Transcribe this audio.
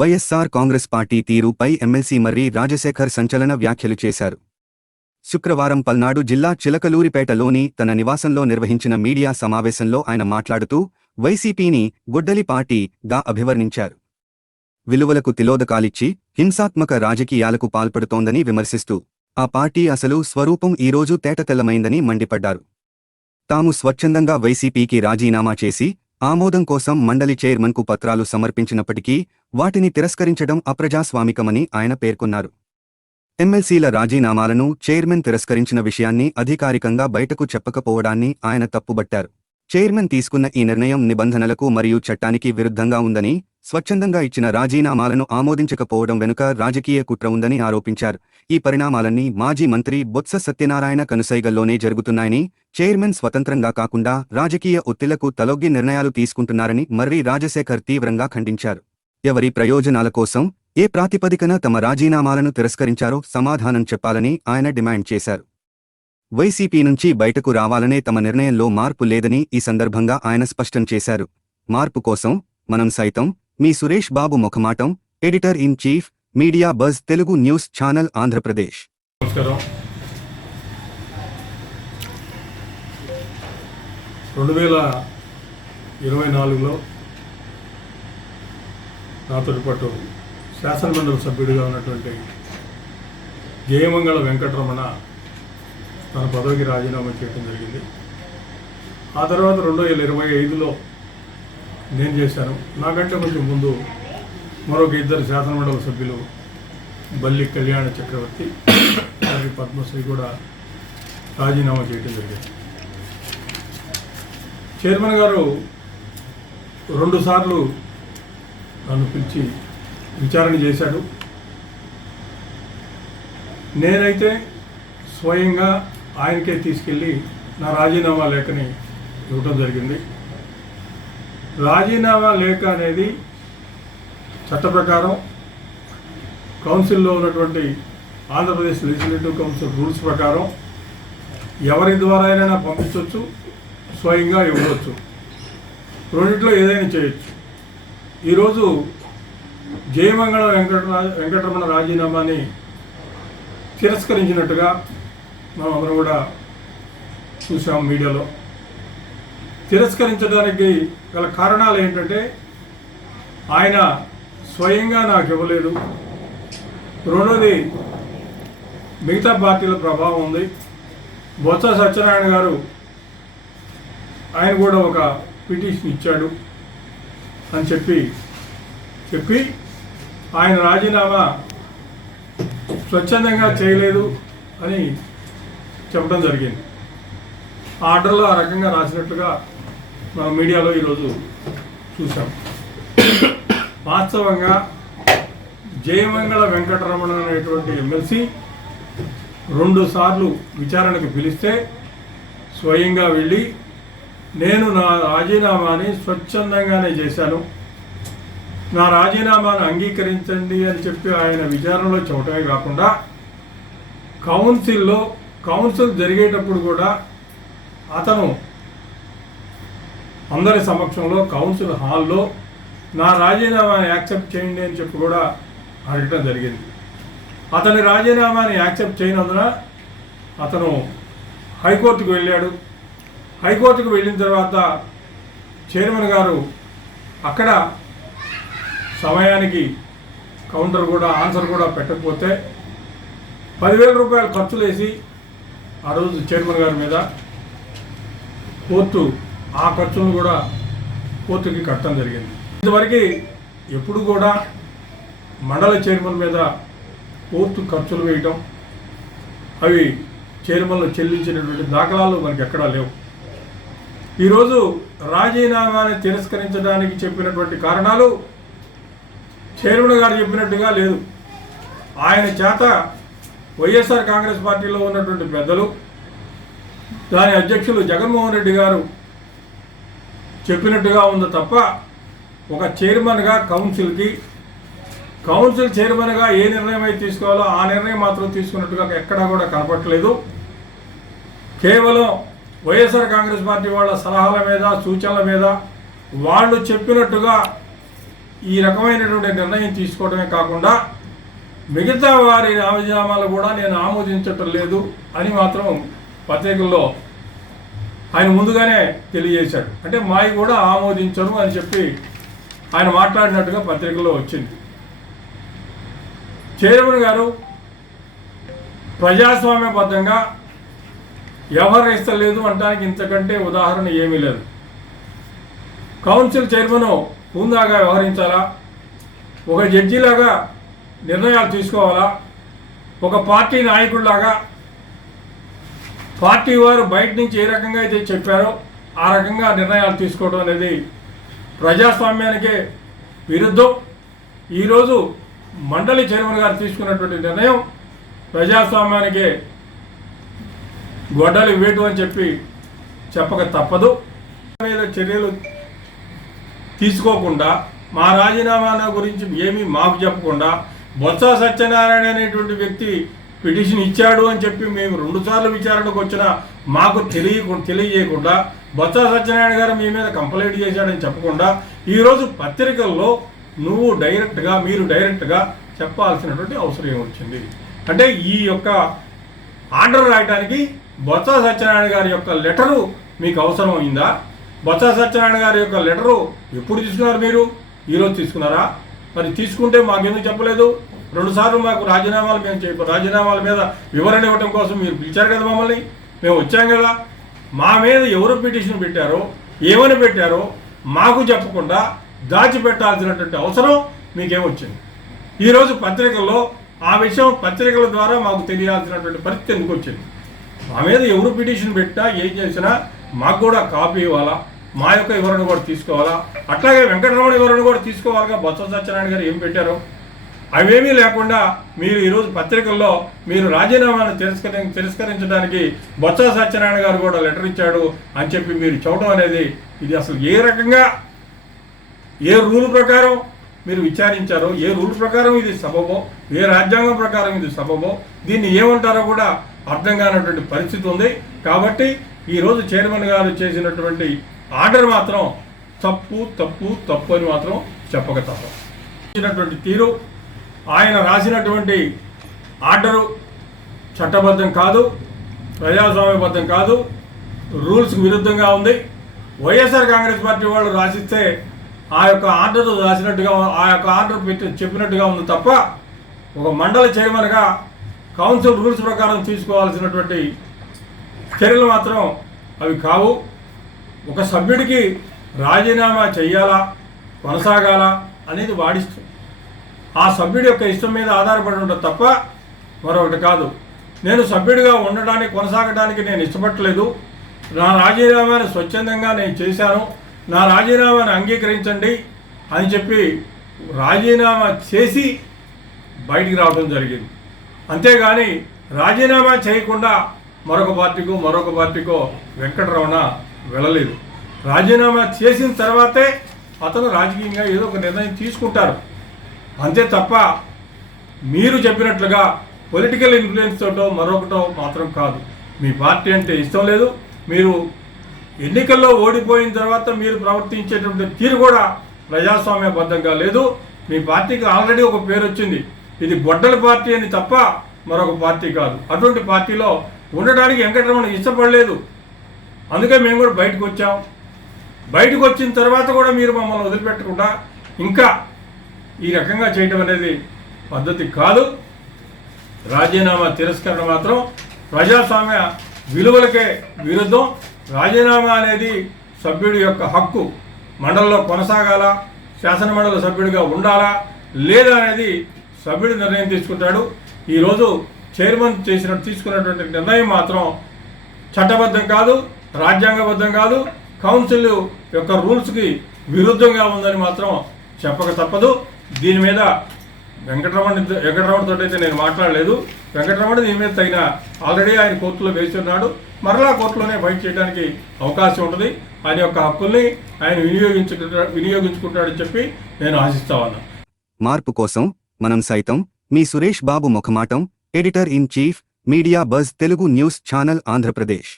YSR Congress party తీరుపై MLC మర్రి రాజశేఖర్ సంచలన వ్యాఖ్యలు చేశారు. శుక్రవారం పల్నాడు జిల్లా చిలకలూరిపేటలోని తన నివాసంలో నిర్వహించిన మీడియా సమావేశంలో ఆయన మాట్లాడుతూ వైసీపీని గొడ్డలి పార్టీగా అభివర్ణించారు. విలువలకు తిలోదకాలిచ్చి హింసాత్మక రాజకీయాలకు పాల్పడుతోందని విమర్శిస్తూ ఆ పార్టీ అసలు స్వరూపం ఈరోజు తేటతెల్లమైందని మండిపడ్డారు. తాము స్వచ్ఛందంగా వైసీపీకి రాజీనామా చేసి ఆమోదం కోసం మండలి చైర్మన్కు పత్రాలు సమర్పించినప్పటికీ వాటిని తిరస్కరించడం అప్రజాస్వామికమని ఆయన పేర్కొన్నారు. ఎమ్మెల్సీల రాజీనామాలను చైర్మన్ తిరస్కరించిన విషయాన్ని అధికారికంగా బయటకు చెప్పకపోవడాన్ని ఆయన తప్పుబట్టారు. చైర్మన్ తీసుకున్న ఈ నిర్ణయం నిబంధనలకు మరియు చట్టానికి విరుద్ధంగా ఉందని, స్వచ్ఛందంగా ఇచ్చిన రాజీనామాలను ఆమోదించకపోవడం వెనుక రాజకీయ కుట్ర ఉందని ఆరోపించారు. ఈ పరిణామాలన్నీ మాజీ మంత్రి బొత్స సత్యనారాయణ కనుసైగల్లోనే జరుగుతున్నాయని, చైర్మన్ స్వతంత్రంగా కాకుండా రాజకీయ ఒత్తిళ్లకు తలొగ్గి నిర్ణయాలు తీసుకుంటున్నారని మర్రి రాజశేఖర్ తీవ్రంగా ఖండించారు. ఎవరి ప్రయోజనాల కోసం, ఏ ప్రాతిపదికన తమ రాజీనామాలను తిరస్కరించారో సమాధానం చెప్పాలని ఆయన డిమాండ్ చేశారు. వైసీపీ నుంచి బయటకు రావాలనే తమ నిర్ణయంలో మార్పు లేదని ఈ సందర్భంగా ఆయన స్పష్టం చేశారు. మార్పు కోసం మనం సైతం, మీ సురేష్ బాబు ముఖమాటం, editor in chief, media buzz Telugu news channel Andhra Pradesh. నమస్కారం. 2024లో నాతో పాటు శాసనమండలి సభ్యుడిగా ఉన్నటువంటి జయమంగళ వెంకటరమణ తన పదవికి రాజీనామా చేయడం జరిగింది. ఆ తర్వాత 2025లో నేను చేశాను. నాకంటే కొంచెం ముందు మరొక ఇద్దరు శాసనమండలి సభ్యులు బల్లి కళ్యాణ చక్రవర్తి మరియు పద్మశ్రీ కూడా రాజీనామా చేయడం జరిగింది. చైర్మన్ గారు 2 సార్లు నన్ను పిలిచి విచారణ చేశాడు. నేనైతే స్వయంగా ఆయనకే తీసుకెళ్ళి నా రాజీనామా లేఖని ఇవ్వటం జరిగింది. రాజీనామా లేఖ అనేది చట్ట ప్రకారం కౌన్సిల్లో ఉన్నటువంటి ఆంధ్రప్రదేశ్ లెజిస్లేటివ్ కౌన్సిల్ రూల్స్ ప్రకారం ఎవరి ద్వారా అయినా పంపించవచ్చు, స్వయంగా ఇవ్వవచ్చు. రెండింటిలో ఏదైనా చేయొచ్చు. ఈరోజు జయమంగళ వెంకటరమణ రాజీనామాని తిరస్కరించినట్టుగా మనం అందరం కూడా చూసాం మీడియాలో. తిరస్కరించడానికి గల కారణాలు ఏంటంటే, ఆయన స్వయంగా నాకు ఇవ్వలేదు. రెండోది, మిగతా పార్టీల ప్రభావం ఉంది. బొత్స సత్యనారాయణ గారు ఆయన కూడా ఒక పిటిషన్ ఇచ్చాడు అని చెప్పి ఆయన రాజీనామా స్వచ్ఛందంగా చేయలేదు అని చెప్పడం జరిగింది. ఆ ఆర్డర్లో ఆ రకంగా రాసినట్లుగా మనం మీడియాలో ఈరోజు చూసాం. వాస్తవంగా జయమంగళ వెంకటరమణ అనేటువంటి ఎమ్మెల్సీ 2 సార్లు విచారణకు పిలిస్తే స్వయంగా వెళ్ళి నేను నా రాజీనామాని స్వచ్ఛందంగానే చేశాను, నా రాజీనామాను అంగీకరించండి అని చెప్పి ఆయన విచారణలో చెప్పడమే కాకుండా కౌన్సిల్ జరిగేటప్పుడు కూడా అతను అందరి సమక్షంలో కౌన్సిల్ హాల్లో నా రాజీనామాని యాక్సెప్ట్ చేయండి అని చెప్పి కూడా అడగడం జరిగింది. అతని రాజీనామాని యాక్సెప్ట్ చేయనందున అతను హైకోర్టుకు వెళ్ళాడు. హైకోర్టుకు వెళ్ళిన తర్వాత చైర్మన్ గారు అక్కడ సమయానికి ఆన్సర్ కూడా పెట్టకపోతే 10,000 రూపాయలు ఖర్చులు వేసి ఆ రోజు చైర్మన్ గారి మీద కోర్టు ఆ ఖర్చులను కూడా కోర్టుకి కట్టడం జరిగింది. ఇంతవరకు ఎప్పుడు కూడా మండల చైర్మన్ మీద కోర్టు ఖర్చులు వేయటం, అవి చైర్మన్లు చెల్లించినటువంటి దాఖలాలు మనకి ఎక్కడా లేవు. ఈరోజు రాజీనామాని తిరస్కరించడానికి చెప్పినటువంటి కారణాలు చైర్మన్ గారు చెప్పినట్టుగా లేదు. ఆయన చేత వైఎస్ఆర్ కాంగ్రెస్ పార్టీలో ఉన్నటువంటి పెద్దలు, దాని అధ్యక్షులు జగన్మోహన్ రెడ్డి గారు చెప్పినట్టుగా ఉంది తప్ప, ఒక చైర్మన్గా కౌన్సిల్ చైర్మన్గా ఏ నిర్ణయం అయితే తీసుకోవాలో ఆ నిర్ణయం మాత్రం తీసుకున్నట్టుగా ఎక్కడా కూడా కనపడలేదు. కేవలం వైఎస్ఆర్ కాంగ్రెస్ పార్టీ వాళ్ళ సలహాల మీద, సూచనల మీద వాళ్ళు చెప్పినట్టుగా ఈ రకమైనటువంటి నిర్ణయం తీసుకోవడమే కాకుండా మిగతా వారి రాజీనామాలు కూడా నేను ఆమోదించటం లేదు అని మాత్రం పత్రికల్లో ఆయన ముందుగానే తెలియజేశాడు. అంటే మావి కూడా ఆమోదించరు అని చెప్పి ఆయన మాట్లాడినట్టుగా పత్రికల్లో వచ్చింది. చైర్మన్ గారు ప్రజాస్వామ్యబద్ధంగా వ్యవహరిస్తలేదు అనడానికి ఇంతకంటే ఉదాహరణ ఏమీ లేదు. కౌన్సిల్ చైర్మన్ హుందాగా వ్యవహరించాలా, ఒక జడ్జిలాగా నిర్ణయాలు తీసుకోవాలా, ఒక పార్టీ నాయకుడిలాగా పార్టీ వారు బయట నుంచి ఏ రకంగా అయితే చెప్పారో ఆ రకంగా నిర్ణయాలు తీసుకోవడం అనేది ప్రజాస్వామ్యానికే విరుద్ధం. ఈరోజు మండలి చైర్మన్ గారు తీసుకున్నటువంటి నిర్ణయం ప్రజాస్వామ్యానికే గొడ్డలి వేటు అని చెప్పి చెప్పక తప్పదు. మీద చర్యలు తీసుకోకుండా మా రాజీనామా గురించి ఏమీ మాకు చెప్పకుండా బొత్స సత్యనారాయణ అనేటువంటి వ్యక్తి పిటిషన్ ఇచ్చాడు అని చెప్పి మేము 2 సార్లు విచారణకు వచ్చినా మాకు తెలియజేయకుండా బొత్స సత్యనారాయణ గారు మీ మీద కంప్లైంట్ చేశాడని చెప్పకుండా ఈరోజు పత్రికల్లో మీరు డైరెక్ట్గా చెప్పాల్సినటువంటి అవసరం ఏమొచ్చింది? అంటే ఈ యొక్క ఆర్డర్ రాయడానికి బొత్స సత్యనారాయణ గారి యొక్క లెటరు మీకు అవసరం అయిందా? బొత్స సత్యనారాయణ గారి యొక్క లెటరు ఎప్పుడు తీసుకున్నారు? మీరు ఈరోజు తీసుకున్నారా? మరి తీసుకుంటే మాకెందుకు చెప్పలేదు? 2 సార్లు మాకు రాజీనామాల మీద వివరణ ఇవ్వడం కోసం మీరు పిలిచారు కదా మమ్మల్ని, మేము వచ్చాం కదా. మా మీద ఎవరు పిటిషన్ పెట్టారో, ఏమని పెట్టారో మాకు చెప్పకుండా దాచిపెట్టాల్సినటువంటి అవసరం మీకేమొచ్చింది? ఈరోజు పత్రికల్లో ఆ విషయం పత్రికల ద్వారా మాకు తెలియాల్సినటువంటి పరిస్థితి ఎందుకు వచ్చింది? మా మీద ఎవరు పిటిషన్ పెట్టినా ఏం చేసినా మాకు కూడా కాపీ ఇవ్వాలా, మా యొక్క వివరణ కూడా తీసుకోవాలా. అట్లాగే వెంకటరమణ వివరణ కూడా తీసుకోవాలిగా. బొత్స సత్యనారాయణ గారు ఏం పెట్టారో అవేమీ లేకుండా మీరు ఈరోజు పత్రికల్లో మీరు రాజీనామాను తిరస్కరించడానికి బొత్స సత్యనారాయణ గారు కూడా లెటర్ ఇచ్చాడు అని చెప్పి మీరు చూడటం అనేది ఇది అసలు ఏ రకంగా, ఏ రూల్ ప్రకారం మీరు విచారించారో, ఏ రూల్ ప్రకారం ఇది సబబో, ఏ రాజ్యాంగం ప్రకారం ఇది సబబో, దీన్ని ఏమంటారో కూడా అర్థం కానటువంటి పరిస్థితి ఉంది. కాబట్టి ఈరోజు చైర్మన్ గారు చేసినటువంటి ఆర్డర్ మాత్రం తప్పు అని మాత్రం చెప్పక తప్పదు. ఇచ్చినటువంటి తీరు, ఆయన రాసినటువంటి ఆర్డరు చట్టబద్ధం కాదు, ప్రజాస్వామ్యబద్ధం కాదు, రూల్స్కి విరుద్ధంగా ఉంది. వైఎస్ఆర్ కాంగ్రెస్ పార్టీ వాళ్ళు రాసిస్తే ఆ యొక్క ఆర్డర్ రాసినట్టుగా, ఆ యొక్క ఆర్డర్ చెప్పినట్టుగా ఉంది తప్ప ఒక మండలి చైర్మన్గా కౌన్సిల్ రూల్స్ ప్రకారం తీసుకోవాల్సినటువంటి చర్యలు మాత్రం అవి కావు. ఒక సభ్యుడికి రాజీనామా చెయ్యాలా, కొనసాగాలా అనేది వాడిష్టం. ఆ సభ్యుడి యొక్క ఇష్టం మీద ఆధారపడి ఉంటుంది తప్ప మరొకటి కాదు. నేను సభ్యుడిగా ఉండడానికి, కొనసాగడానికి నేను ఇష్టపడలేదు. నా రాజీనామాను స్వచ్ఛందంగా నేను చేశాను, నా రాజీనామాను అంగీకరించండి అని చెప్పి రాజీనామా చేసి బయటికి రావడం జరిగింది. అంతేగాని రాజీనామా చేయకుండా మరొక పార్టీకో వెంకటరమణ వెళ్ళలేదు. రాజీనామా చేసిన తర్వాతే అతను రాజకీయంగా ఏదో ఒక నిర్ణయం తీసుకుంటారు, అంతే తప్ప మీరు చెప్పినట్లుగా పొలిటికల్ ఇన్ఫ్లుయెన్స్ తోటో మరొకటో మాత్రం కాదు. మీ పార్టీ అంటే ఇష్టం లేదు, మీరు ఎన్నికల్లో ఓడిపోయిన తర్వాత మీరు ప్రవర్తించేటువంటి తీరు కూడా ప్రజాస్వామ్యబద్ధంగా లేదు. మీ పార్టీకి ఆల్రెడీ ఒక పేరు వచ్చింది, ఇది గొడ్డల పార్టీ అని తప్ప మరొక పార్టీ కాదు. అటువంటి పార్టీలో ఉండడానికి వెంకటరమణ ఇష్టపడలేదు. అందుకే మేము కూడా బయటకు వచ్చాం. బయటకు వచ్చిన తర్వాత కూడా మీరు మమ్మల్ని వదిలిపెట్టకుండా ఇంకా ఈ రకంగా చేయడం అనేది పద్ధతి కాదు. రాజీనామా తిరస్కరణ మాత్రం ప్రజాస్వామ్య విలువలకే విరుద్ధం. రాజీనామా అనేది సభ్యుడి యొక్క హక్కు. మండలిలో కొనసాగాలా, శాసనమండలి సభ్యుడిగా ఉండాలా లేదా అనేది సభ్యుడు నిర్ణయం తీసుకుంటాడు. ఈరోజు చైర్మన్ తీసుకున్నటువంటి నిర్ణయం మాత్రం చట్టబద్ధం కాదు, రాజ్యాంగబద్ధం కాదు, కౌన్సిల్ యొక్క రూల్స్కి విరుద్ధంగా ఉందని మాత్రం చెప్పక తప్పదు. దీని మీద వెంకటరమణతో అయితే నేను మాట్లాడలేదు. వెంకటరమణ దీని మీద తగిన ఆల్రెడీ ఆయన కోర్టులో వేసి ఉన్నాడు. మరలా కోర్టులోనే ఫైట్ చేయడానికి అవకాశం ఉంటుంది. ఆయన యొక్క హక్కుల్ని ఆయన వినియోగించుకుంటాడని చెప్పి నేను ఆశిస్తా ఉన్నా. మార్పు కోసం మనం సైతం మీ సురేష్ బాబు ముఖమాటం, editor in chief, media buzz Telugu news channel Andhra Pradesh.